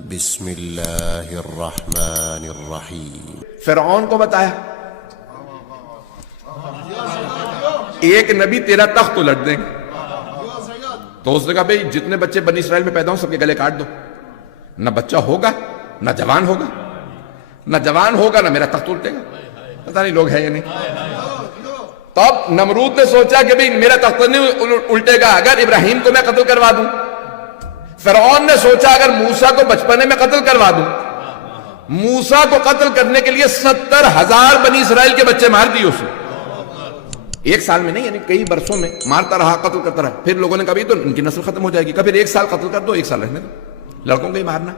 بسم اللہ الرحمن الرحیم۔ فرعون کو بتایا ایک نبی تیرا تخت الٹ دیں گے، تو اس نے کہا بھئی جتنے بچے بنی اسرائیل میں پیدا ہوں سب کے گلے کاٹ دو، نہ بچہ ہوگا نہ جوان ہوگا، نہ جوان ہوگا نہ میرا تخت الٹے گا۔ پتہ نہیں لوگ ہیں یا نہیں۔ تب نمرود نے سوچا کہ بھئی میرا تخت نہیں الٹے گا اگر ابراہیم کو میں قتل کروا دوں۔ فرعون نے سوچا اگر موسیٰ کو بچپنے میں قتل کروا دوں۔ موسیٰ کو قتل کرنے کے لیے 70,000 بنی اسرائیل کے بچے مار دیے اسے، ایک سال میں نہیں، یعنی کئی برسوں میں مارتا رہا، قتل کرتا رہا۔ پھر لوگوں نے کہا تو ان کی نسل ختم ہو جائے گی، کہا پھر ایک سال قتل کر دو، ایک سال رہنے دو، لڑکوں کو ہی مارنا۔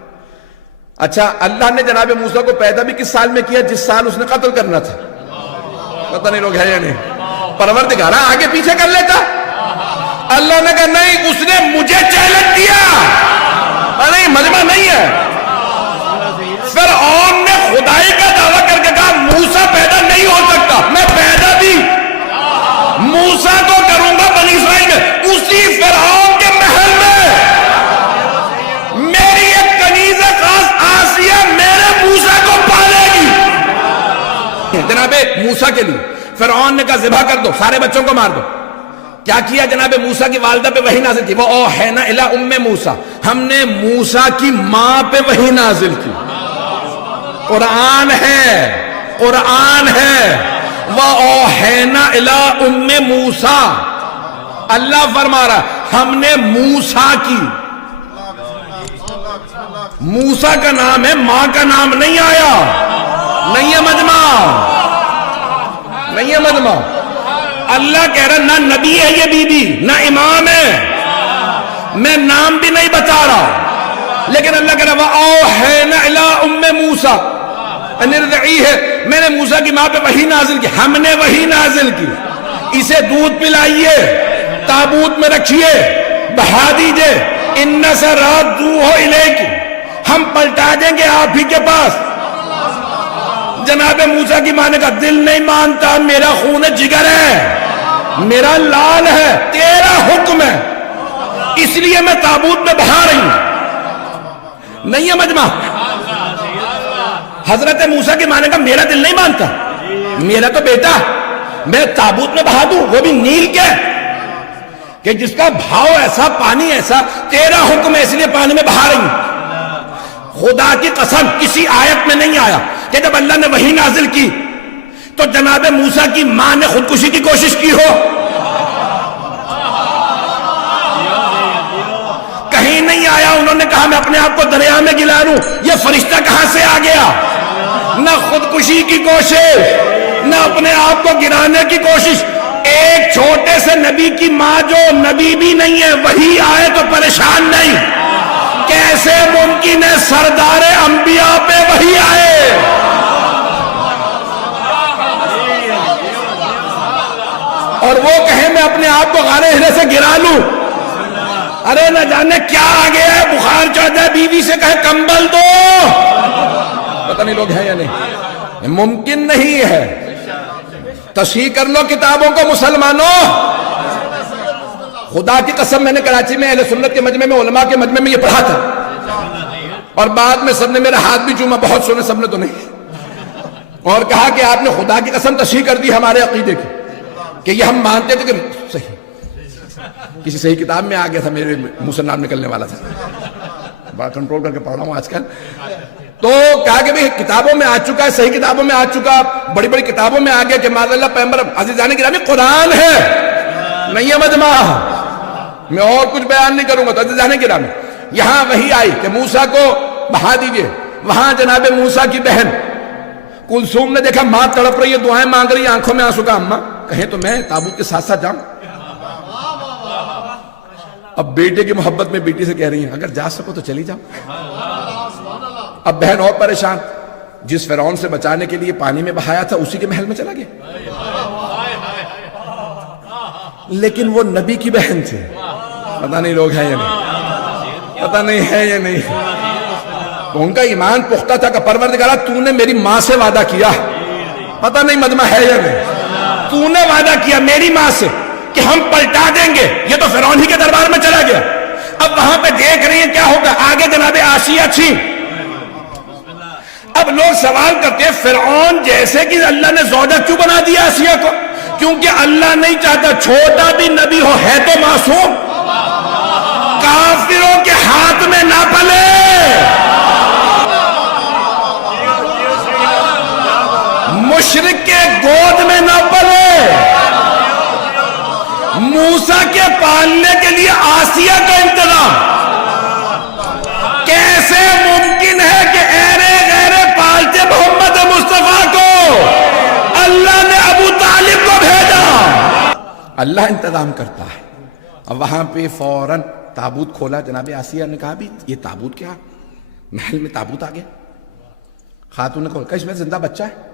اچھا اللہ نے جناب موسیٰ کو پیدا بھی کس سال میں کیا؟ جس سال اس نے قتل کرنا تھا۔ پتہ نہیں لوگ ہیں یا نہیں۔ پروردگارہ آگے پیچھے کر لیتا۔ اللہ نے کہا نہیں، اس نے مجھے چیلنج دیا۔ نہیں مجمع نہیں ہے۔ فرعون نے خدائی کا دعویٰ کر کے کہا موسیٰ پیدا نہیں ہو سکتا، میں پیدا بھی موسیٰ کو کروں گا بنی اسرائیل میں، اسی فرعون کے محل میں میری ایک کنیز خاص آسیہ میرے موسیٰ کو پالے گی۔ جناب موسیٰ کے لیے فرعون نے کہا ذبح کر دو، سارے بچوں کو مار دو۔ کیا کیا؟ جناب موسیٰ کی والدہ پہ وحی نازل کی، وہ اوحینا الی ام موسیٰ، ہم نے موسیٰ کی ماں پہ وحی نازل کی۔ قرآن ہے، قرآن ہے، وہ اوحینا الی ام موسیٰ، اللہ فرما رہا ہم نے موسیٰ کی، موسیٰ کا نام ہے، ماں کا نام نہیں آیا۔ نہیں ہے مجمع، نہیں ہے مجمع۔ اللہ کہہ رہا نہ نبی ہے یہ بی بی، نہ امام ہے، میں نام بھی نہیں بتا رہا، لیکن اللہ کہہ رہا وَأَوْحَيْنَا إِلَىٰ أُمِّ مُوسَىٰ أَنِ ارْضِعِيهِ، میں نے موسیٰ کی ماں پہ وحی نازل کی، ہم نے وحی نازل کی، اسے دودھ پلائیے، تابوت میں رکھیے، بہا دیجئے، اِنَّ سَرَادُوهُ إِلَيْكِ، ہم پلٹا دیں گے آپ ہی کے پاس۔ جناب موسیٰ کی ماں نے کہا دل نہیں مانتا، میرا خون جگر ہے، میرا لال ہے، تیرا حکم ہے، اس لیے میں تابوت میں بہا رہی ہوں۔ نہیں ہے مجمع۔ حضرت موسیٰ کی ماں نے کہا میرا دل نہیں مانتا، میرا تو بیٹا میں تابوت میں بہا دوں، وہ بھی نیل کے، کہ جس کا بھاؤ ایسا، پانی ایسا، تیرا حکم ہے اس لیے پانی میں بہا رہی ہوں۔ خدا کی قسم کسی آیت میں نہیں آیا کہ جب اللہ نے وحی نازل کی تو جناب موسیٰ کی ماں نے خودکشی کی کوشش کی ہو، کہیں نہیں آیا۔ انہوں نے کہا میں اپنے آپ کو دریا میں گلا لوں، یہ فرشتہ کہاں سے آ گیا؟ نہ خودکشی کی کوشش، نہ اپنے آپ کو گرانے کی کوشش۔ ایک چھوٹے سے نبی کی ماں جو نبی بھی نہیں ہے، وحی آئے تو پریشان نہیں، کیسے ممکن ہے سردار انبیاء پہ وحی آئے؟ اور وہ کہیں میں اپنے آپ کو غار ہرے سے گرا لوں، ارے نہ جانے کیا آ گیا ہے، بخار چڑھ جائے، بیوی سے کہے کمبل دو۔ پتہ نہیں لوگ ہیں یا نہیں۔ ممکن نہیں ہے۔ تصحیح کر لو کتابوں کو مسلمانوں۔ خدا کی قسم میں نے کراچی میں اہل سنت کے مجمع میں، علماء کے مجمع میں یہ پڑھا تھا، اور بعد میں سب نے میرا ہاتھ بھی چوما، بہت سونے، سب نے تو نہیں، اور کہا کہ آپ نے خدا کی قسم تصحیح کر دی ہمارے عقیدے کی، کہ یہ ہم مانتے تھے کہ صحیح، کسی صحیح کتاب میں آ گیا تھا، میرے منہ سے نام نکلنے والا تھا، بڑا کنٹرول کر کے پڑھ رہا ہوں آج کل۔ تو کہا کہ بھئی کتابوں میں آ چکا ہے، صحیح کتابوں میں آ چکا، بڑی بڑی کتابوں میں آ گیا کہ معاذ اللہ پیغمبر عزیزان گرامی قرآن ہے۔ نہیں ہے مجمع، میں اور کچھ بیان نہیں کروں گا۔ تو عزیزان گرامی یہاں وحی آئی کہ موسیٰ کو بہا دیجئے، وہاں جناب موسیٰ کی بہن کلثوم نے دیکھا ماں تڑپ رہی ہے، دعائیں مانگ رہی ہے، آنکھوں میں آنسو کا، اماں کہیں تو میں تابوت کے ساتھ ساتھ جاؤں۔ اب بیٹے کی محبت میں بیٹی سے کہہ رہی ہیں اگر جا سکو تو چلی جاؤ۔ اب بہن اور پریشان، جس فرعون سے بچانے کے لیے پانی میں بہایا تھا اسی کے محل میں چلا گیا، لیکن وہ نبی کی بہن تھی۔ پتہ نہیں لوگ ہیں یا نہیں، پتہ نہیں ہے یا نہیں۔ تو ان کا ایمان پختہ تھا کہ پروردگارہ تو نے میری ماں سے وعدہ کیا، پتہ نہیں مجمع ہے یا نہیں، تو نے وعدہ کیا میری ماں سے کہ ہم پلٹا دیں گے، یہ تو فرعون ہی کے دربار میں چلا گیا، اب وہاں پہ دیکھ رہی ہیں کیا ہوگا آگے. جناب آسیہ تھی. اب لوگ سوال کرتے ہیں فرعون جیسے کہ اللہ نے زوجہ کیوں بنا دیا آسیہ کو؟ کیونکہ اللہ نہیں چاہتا چھوٹا بھی نبی ہو ہے تو معصوم کافروں کے ہاتھ میں نہ پلے. مشرک کے گود میں نہ پلے. موسیٰ کے پالنے کے لیے آسیہ کا انتظام. کیسے ممکن ہے کہ ایرے غیرے پالتے محمد مصطفیٰ کو اللہ نے ابو طالب کو بھیجا؟ اللہ انتظام کرتا ہے. اب وہاں پہ فوراً تابوت کھولا. جناب آسیہ نے کہا بھی یہ تابوت کیا؟ محل میں تابوت آ گیا. خاتون نے کہا اس میں زندہ بچہ ہے.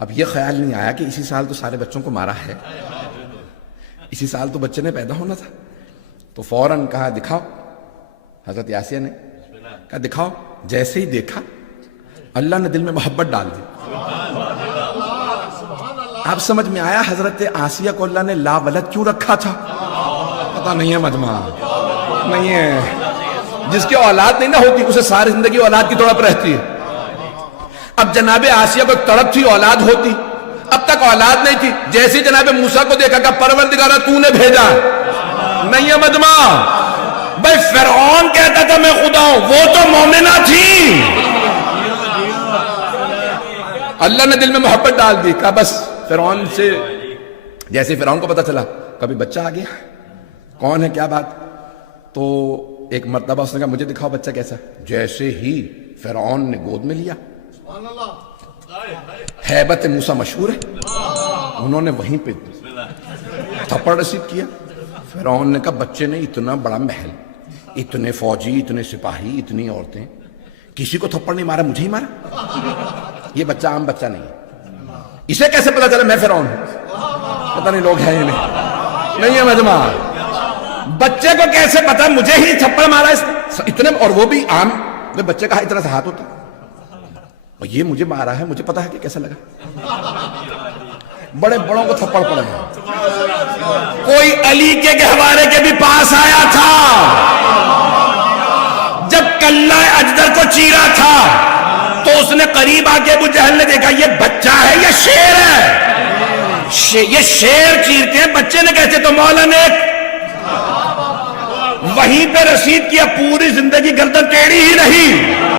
اب یہ خیال نہیں آیا کہ اسی سال تو سارے بچوں کو مارا ہے, اسی سال تو بچے نے پیدا ہونا تھا. تو فوراً کہا دکھاؤ. حضرت آسیہ نے کہا دکھاؤ. جیسے ہی دیکھا اللہ نے دل میں محبت ڈال دی. آپ سمجھ میں آیا حضرت آسیہ کو اللہ نے لا ولد کیوں رکھا تھا؟ پتہ نہیں ہے مجمع نہیں ہے. جس کی اولاد نہیں نہ ہوتی اسے ساری زندگی اولاد کی تڑپ رہتی ہے. اب جناب آسیہ کو تڑپ تھی اولاد ہوتی, اب تک اولاد نہیں تھی. جیسے جناب موسیٰ کو دیکھا کہ پروردگارہ تو نے بھیجا. نہیں ہے مجمع. بھائی فرعون کہتا تھا میں خدا ہوں, وہ تو مومنہ تھی. اللہ نے دل میں محبت ڈال دی. کہا بس فرعون سے جیسے فرعون کو پتا چلا کبھی بچہ آ گیا, کون ہے کیا بات, تو ایک مرتبہ اس نے کہا مجھے دکھاؤ بچہ کیسا. جیسے ہی فرعون نے گود میں لیا, ہیبت موسیٰ مشہور ہے, انہوں نے وہیں پہ تھپڑ رسید کیا. فرعون نے کہا بچے نے اتنا بڑا محل, اتنے فوجی, اتنے سپاہی, اتنی عورتیں, کسی کو تھپڑ نہیں مارا, مجھے ہی مارا. یہ بچہ عام بچہ نہیں ہے. اسے کیسے پتا چلا میں فرعون ہوں؟ پتہ نہیں لوگ ہیں یا نہیں ہے مجمع. بچے کو کیسے پتا مجھے ہی تھپڑ مارا اس اتنے, اور وہ بھی عام بچے کا اتنا سا ہاتھ ہوتا, اور یہ مجھے مارا ہے, مجھے پتا ہے کہ کیسا لگا. بڑے بڑوں کو تھپڑ پڑے ہیں. کوئی علی کے گہوارے کے بھی پاس آیا تھا جب کلہ اجدر کو چیرا تھا, تو اس نے قریب آ کے ابو جہل نے دیکھا یہ بچہ ہے یا شیر ہے؟ یہ شیر چیرتے ہیں, بچے نے کیسے؟ تو مولا نے وہیں پہ رسید کیا, پوری زندگی گردن ٹیڑھی ہی رہی.